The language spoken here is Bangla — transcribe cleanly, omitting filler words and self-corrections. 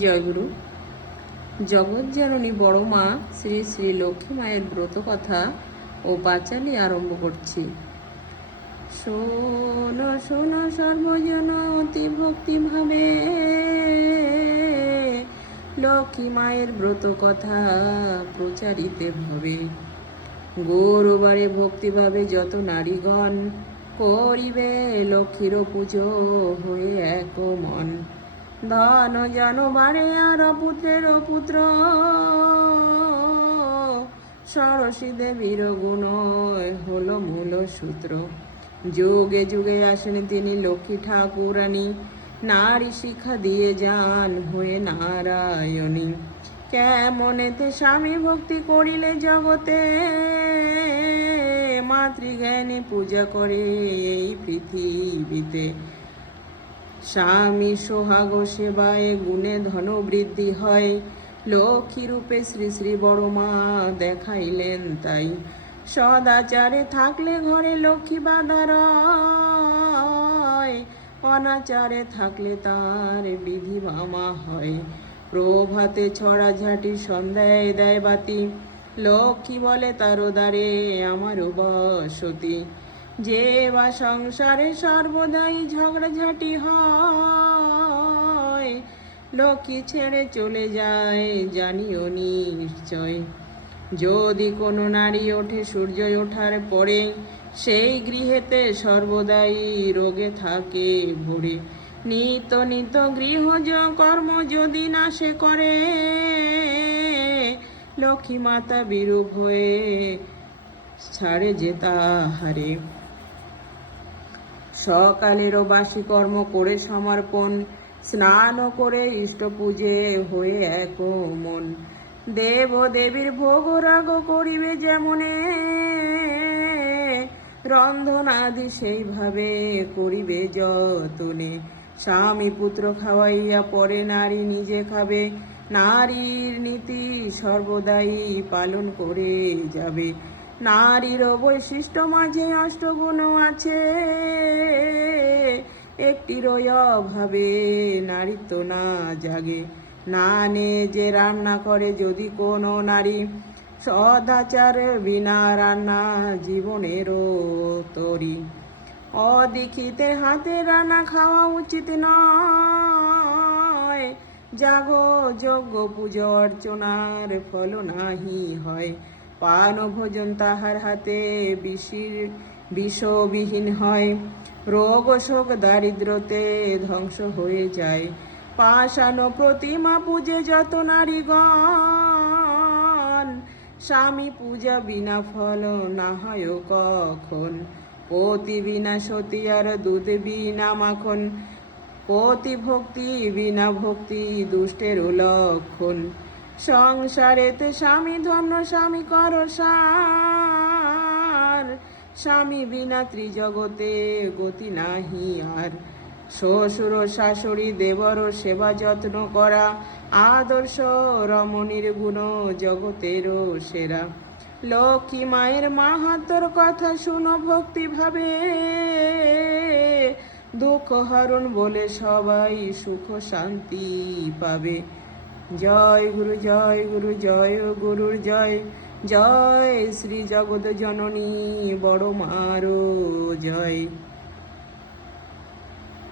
জয়গুরু। জগৎজননী বড় মা শ্রী শ্রী লক্ষ্মী মায়ের ব্রত কথা ও পাঁচালি আরম্ভ করছি। শোন শোন সর্বজন অতি ভক্তিভাবে, লক্ষ্মী মায়ের ব্রত কথা প্রচারিতে ভাবে। গৌরবারে ভক্তিভাবে যত নারীগণ, করিবে লক্ষ্মীর পুজো হয়ে এক মন। ধন জন বাড়ে আর পুত্রের পুত্র, সরস্বী দেবীর গুণ হলো মূল সূত্র। যুগে যুগে আসেন তিনি লক্ষ্মী ঠাকুরানী, নারী শিক্ষা দিয়ে যান হয়ে নারায়ণী। কেমনেতে স্বামী ভক্তি করিলে জগতে, মাতৃজ্ঞানী পূজা করে এই পৃথিবীতে। স্বামী সোহাগ সেবায় গুণে ধন বৃদ্ধি হয়, লক্ষ্মী রূপে শ্রী শ্রী বড় মা দেখাইলেন তাই। সদাচারে থাকলে ঘরে লক্ষ্মী বাঁধা রয়, অনাচারে থাকলে তার বিধি মামা হয়। প্রভাতে ছড়া ঝাঁটি সন্ধ্যায় দেয় বাতি, লক্ষ্মী বলে তার দ্বারে আমার বসতি। যে বা সংসারে সর্বদাই ঝগড়াঝাটি হয়, লক্ষ্মী ছেড়ে চলে যায় জানিও নিশ্চয়। যদি কোনো নারী ওঠে সূর্য ওঠার পরে, সেই গৃহেতে সর্বদাই রোগে থাকে ভরে। নিত নিত গৃহজ কর্ম যদি না সে করে, লক্ষ্মী মাতা বিরূপ হয়ে ছাড়ে যে তাহারে। সকালেরও বাসি কর্ম করে সমর্পণ, স্নান করে ইষ্ট পূজে হয়ে এক মন। দেব দেবীর ভোগ রাগ করিবে যেমনে, রন্ধনাদি সেইভাবে করিবে যতনে। স্বামী পুত্র খাওয়াইয়া পরে নারী নিজে খাবে, নারীর নীতি সর্বদাই পালন করে যাবে। নারীর বৈশিষ্ট্য মাঝে অষ্টগুণ আছে, একটির অভাবে নারীত্ব না জাগে। না নে যে রান্না করে যদি কোনো নারী, সদাচার বিনা রান্না জীবনেরও তরি। অদীক্ষিতের হাতে রান্না খাওয়া উচিত নয়, জাগো যজ্ঞ পুজো অর্চনার ফল নাহি হয়। পান ভোজন তাহার হাতে বিষবিহীন হয়, রোগ শোক দারিদ্রতে ধ্বংস হয়ে যায়। পাষাণ প্রতিমা পূজে যত নারীগণ, স্বামী পূজা বিনা ফল না হয় কখন। পতি বিনা সতী আর দুধ বিনা মাখন, পতি ভক্তি বিনা ভক্তি দুষ্টের লক্ষণ। সংসারেতে স্বামী ধন্য স্বামী কর সার, স্বামী বিনা ত্রিজগতে গতি নাহি আর। শ্বশুর শাশুড়ি দেবর সেবা যত্ন করা, আদর্শ রমণীর গুণ জগতেরও সেরা। লক্ষ্মী মায়ের মাহাত্ম্যর কথা শুনো ভক্তি ভাবে, দুঃখ হরণ বলে সবাই সুখ শান্তি পাবে। জয় গুরু জয় গুরু জয় গুরুর জয়। জয় শ্রী জগৎ জননী বড় মারো জয়।